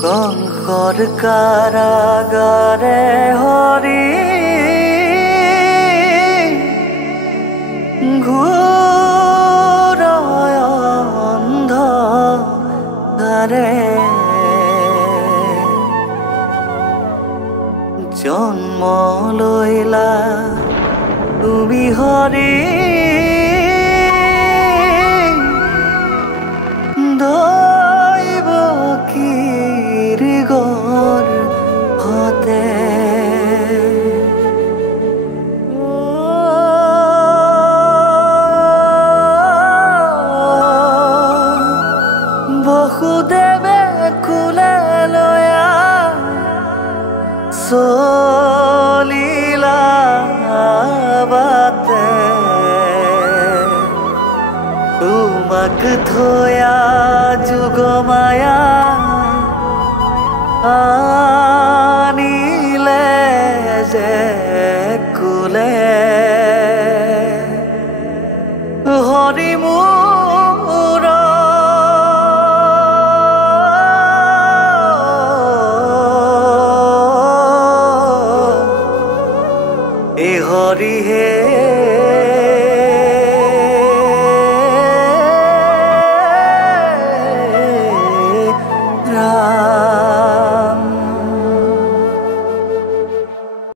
কংসৰ কাৰাগাৰে হৰি ঘূৰাই অন্ধকাৰে জন্ম লৈলা তুমি হৰি বসুদেৱে কুলে লয়া চলিলা বাটে তোমাক থয়া যুগমায়া আনিলে যে কুলে হৰি মোৰ এ হৰি হে ৰা